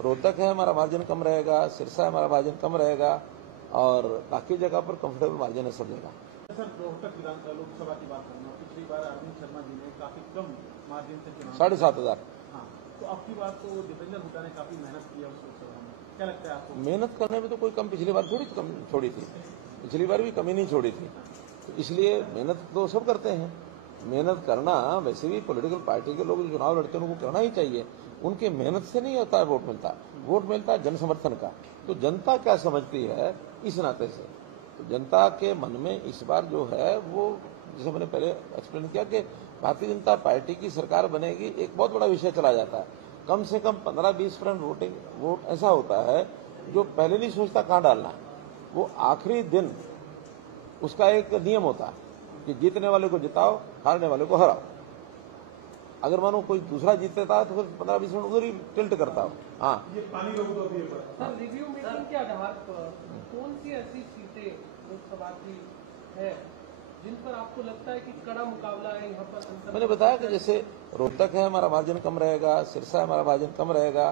रोहतक है हमारा मार्जिन कम रहेगा, सिरसा है हमारा मार्जिन कम रहेगा और बाकी जगह पर कंफर्टेबल मार्जिन है सब जगह। सर, रोहतक विधानसभा लोकसभा की बात करना, पिछली बार अरविंद शर्मा जी ने काफी कम मार्जिन से चुनाव 7,500। हाँ, तो अब की बार तो दीपेंद्र हुड्डा ने काफी मेहनत किया उस लोकसभा में, क्या लगता है आपको? मेहनत करने में तो कोई कम पिछली बार थोड़ी कम छोड़ी थी, पिछली बार भी कमी नहीं छोड़ी थी, तो इसलिए मेहनत तो सब करते हैं। मेहनत करना वैसे भी पॉलिटिकल पार्टी के लोग जो चुनाव लड़ते हैं उनको करना ही चाहिए। उनके मेहनत से नहीं होता है वोट मिलता, वोट मिलता है जन समर्थन का। तो जनता क्या समझती है इस नाते से, तो जनता के मन में इस बार जो है वो, जैसे मैंने पहले एक्सप्लेन किया कि भारतीय जनता पार्टी की सरकार बनेगी, एक बहुत बड़ा विषय चला जाता है। कम से कम 15-20% वोट ऐसा होता है जो पहले नहीं सोचता कहाँ डालना है, वो आखिरी दिन उसका एक नियम होता है कि जीतने वाले को जिताओ, हारने वाले को हराओ। अगर मानो कोई दूसरा जीतता है तो फिर 15-20% उधर ही टिल्ट करता हो। हाँ, ये पानी रोक दो अभी सर, रिव्यू मीटिंग के आधार पर कौन सी ऐसी सीटें लोकसभा की है जिन पर आपको लगता है कि कड़ा मुकाबला है यहाँ पर? मैंने बताया कि जैसे रोहतक है हमारा मार्जिन कम रहेगा, सिरसा है हमारा मार्जिन कम रहेगा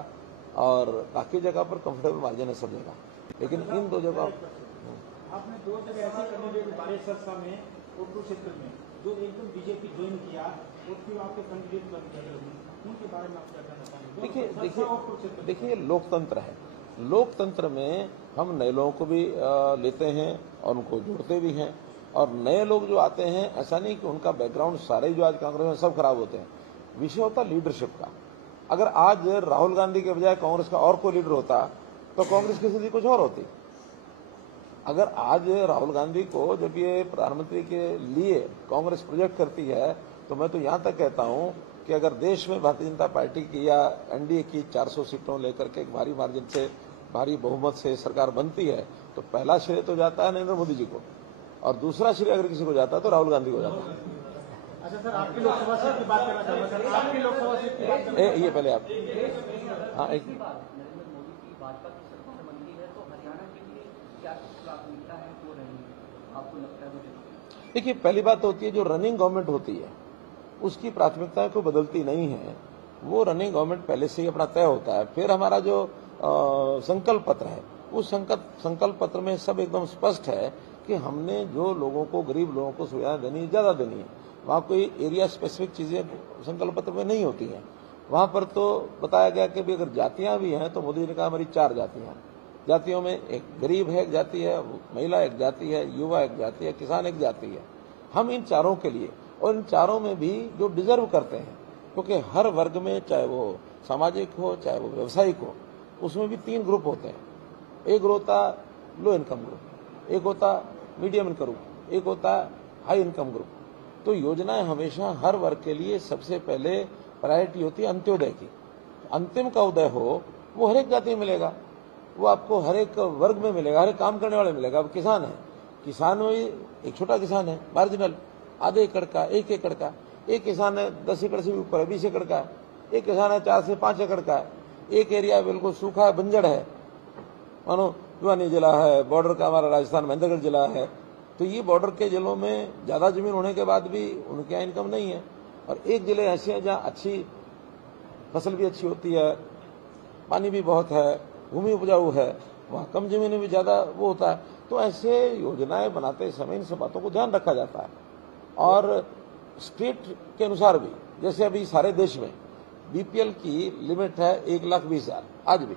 और बाकी जगह पर कंफर्टेबल मार्जिन है सब जगह। लेकिन इन दो जगह आपने दो जगह ऐसे कैंडिडेट बारिश सरसा में और क्षेत्र में जो एकदम बीजेपी ज्वाइन किया और फिर आपके कैंडिडेट बन गए, उनके बारे में आप क्या कहना चाहेंगे? देखिए लोकतंत्र है, लोकतंत्र में हम नए लोगों को भी लेते हैं और उनको जोड़ते भी हैं। और नए लोग जो आते हैं ऐसा नहीं कि उनका बैकग्राउंड सारे जो आज कांग्रेस में सब खराब होते हैं। विषय होता लीडरशिप का। अगर आज राहुल गांधी के बजाय कांग्रेस का और कोई लीडर होता तो कांग्रेस की स्थिति कुछ और होती। अगर आज राहुल गांधी को जब ये प्रधानमंत्री के लिए कांग्रेस प्रोजेक्ट करती है तो मैं तो यहां तक कहता हूं कि अगर देश में भारतीय जनता पार्टी की या एनडीए की 400 सीटों लेकर के एक भारी मार्जिन से, भारी बहुमत से सरकार बनती है तो पहला श्रेय तो जाता है नरेंद्र मोदी जी को और दूसरा श्रेय अगर किसी को जाता है तो राहुल गांधी को जाता है। अच्छा सर, आपकी लोकसभा सीट की बात करना चाहूंगा सर, आपकी लोकसभा सीट की बात करना ये पहले आप हाँ एक नरेंद्र मोदी की भाजपा की सरकार बनती है तो हरियाणा के लिए क्या प्राथमिकता है वो रहेगी, आपको लगता है? मुझे देखिए पहली बात होती है जो रनिंग गवर्नमेंट होती है उसकी प्राथमिकताएं कोई बदलती नहीं है, वो रनिंग गवर्नमेंट पहले से ही अपना तय होता है। फिर हमारा जो संकल्प पत्र है उस संकल्प पत्र में सब एकदम स्पष्ट है कि हमने जो लोगों को, गरीब लोगों को सुविधाएं देनी है, ज्यादा देनी है। वहाँ कोई एरिया स्पेसिफिक चीजें संकल्प पत्र में नहीं होती हैं। वहां पर तो बताया गया कि भी अगर जातियां भी हैं तो मोदी जी ने कहा हमारी 4 जातियां, जातियों में एक गरीब है एक जाति है, महिला एक जाति है, युवा एक जाति है, किसान एक जाति है। हम इन चारों के लिए और इन चारों में भी जो डिजर्व करते हैं, क्योंकि हर वर्ग में चाहे वो सामाजिक हो चाहे वो व्यवसायिक हो, उसमें भी 3 ग्रुप होते हैं। एक होता लो इनकम ग्रुप, एक होता मीडियम इनकम ग्रुप, एक होता हाई इनकम ग्रुप। तो योजनाएं हमेशा हर वर्ग के लिए सबसे पहले प्रायोरिटी होती है अंत्योदय की। अंतिम का उदय हो वो हर एक जाति में मिलेगा, वो आपको हर एक वर्ग में मिलेगा, हर एक काम करने वाले मिलेगा। अब किसान है, किसान में एक छोटा किसान है मार्जिनल, आधे एकड़ का, 1 एकड़ का, एक किसान है 10 एकड़ से भी ऊपर है, 20 एकड़ का है, एक किसान है 4 से 5 एकड़ का है, एक एरिया बिल्कुल सूखा है, बंजर है, मानो भिवानी जिला है, बॉर्डर का हमारा राजस्थान महेंद्रगढ़ जिला है। तो ये बॉर्डर के जिलों में ज्यादा जमीन होने के बाद भी उनके यहाँ इनकम नहीं है। और एक जिले ऐसे हैं जहाँ अच्छी फसल भी अच्छी होती है, पानी भी बहुत है, भूमि उपजाऊ है, वहाँ कम जमीन में भी ज्यादा वो होता है। तो ऐसे योजनाएं बनाते समय इन सब बातों को ध्यान रखा जाता है। और स्टेट के अनुसार भी, जैसे अभी सारे देश में बीपीएल की लिमिट है 1,20,000 आज भी,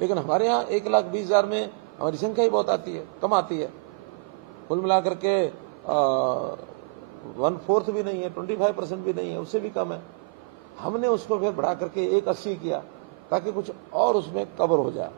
लेकिन हमारे यहाँ 1,20,000 में हमारी संख्या ही बहुत आती है, कम आती है। कुल मिलाकर के 1/4 भी नहीं है, 25% भी नहीं है, उससे भी कम है। हमने उसको फिर बढ़ा करके 1,80 किया ताकि कुछ और उसमें कवर हो जाए।